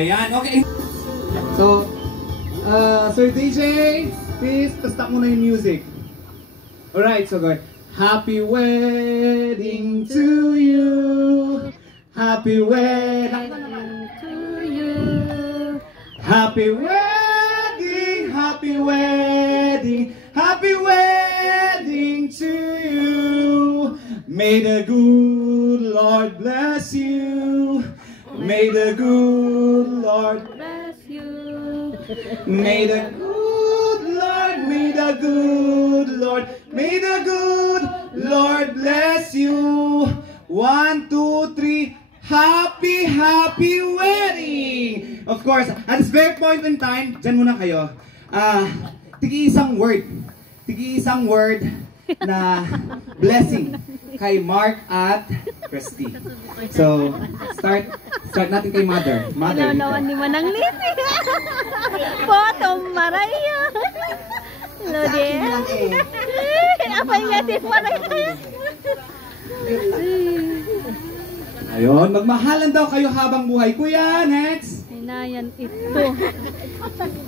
Ayan, okay. So, Sir DJ, please, stop muna yung music. Alright, so go. Happy wedding to you. Happy wedding to you. Happy wedding, happy wedding, happy wedding to you. May the good Lord bless you. May the good Lord bless you. May the good Lord, may the good Lord, may the good Lord bless you. 1, 2, 3. Happy, happy wedding! Of course, at this very point in time, dyan muna kayo. Tigi-isang word na blessing kay Mark at Christy. So, start natin kay Mother. Mother. Nawan ni Manang Liti. Potong Maraya. Lodi. Apa yung natin Maraya? Ayun, magmahalan daw kayo habang buhay. Kuya, next! Ay na, yan ito.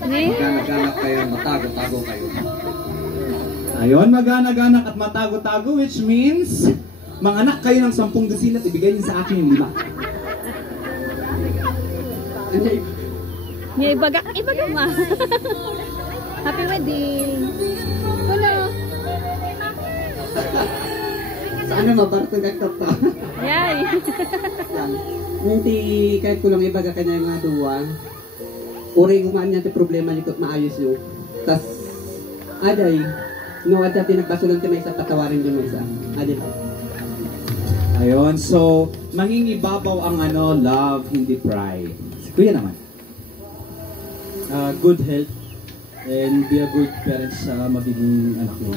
Maghanap kayo, matago-tago kayo. Ayun, maghanap at matago-tago, which means manganak kayo ng 10 dosina at ibigay niyo sa akin yung 5. Niya ibagak ma. Happy wedding. Hello. Ano mabartugag to? Yay. Ngunti kahit ko lang ibaga kanya nga duwa. Uri gumaan niya ti problema nito maayos yo. Tas aday no adya pinagbaso lang ti may isa patawarin din mo isa. Aday. Ayun, so mangingibabaw ang love, hindi pride. Kuya naman. Good health and be a good parent sa magiging anak mo.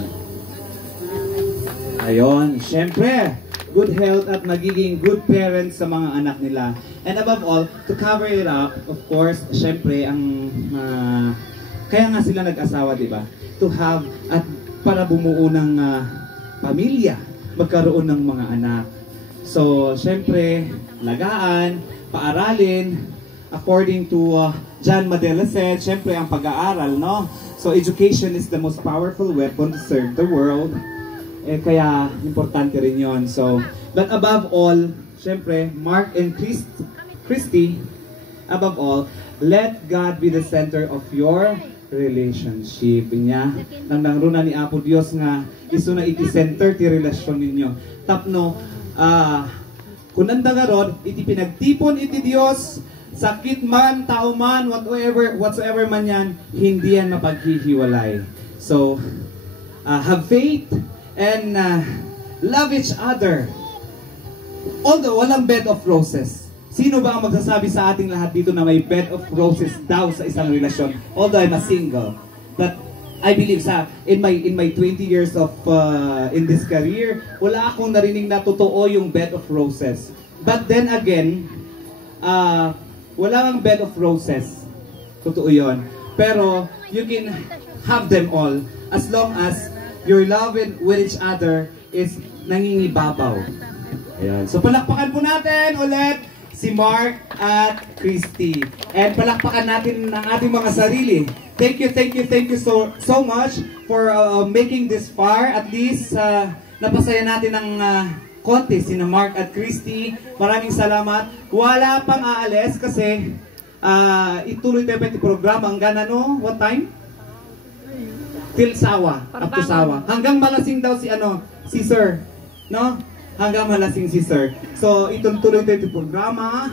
Ayun, syempre, good health at magiging good parents sa mga anak nila. And above all, to cover it up, of course, syempre, kaya nga sila nag-asawa, di ba? To have, at para bumuo ng pamilya, magkaroon ng mga anak. So, syempre, lagaan, paaralin, according to John Madela said, syempre, ang pag-aaral, no? So, education is the most powerful weapon to serve the world. Kaya importante rin yon. So, but above all, syempre, Mark and Christy, above all, let God be the center of your relationship niya. Nang nangruna ni Apo Dios nga iso na iti center ti relasyon ninyo. Tapno, kunanda nga rod, iti pinagtipon iti Dios, sakit man, tao man, whatsoever man yan, hindi yan mapaghihiwalay. So, have faith, and love each other. Although walang bed of roses. Sino ba ang magsasabi sa ating lahat dito na may bed of roses daw sa isang relasyon? Although I'm a single, but I believe in my 20 years of in this career, wala akong narinig na totoo yung bed of roses. But then again, wala kang bed of roses. Totoo yon. Pero you can have them all as long as your love with each other is nangingibabaw. Ayan. So palakpakan po natin ulit si Mark at Christy. And palakpakan natin ang ating mga sarili. Thank you so much for making this far. At least napasaya natin ng konti sina Mark at Christy. Maraming salamat. Wala pang aalis kasi ituloy tayo pa yung programa hanggang what time? Till sawa, up to sawa. Hanggang malasing daw si Sir, no? Hanggang malasing si Sir. So, ituloy tayo yung programa.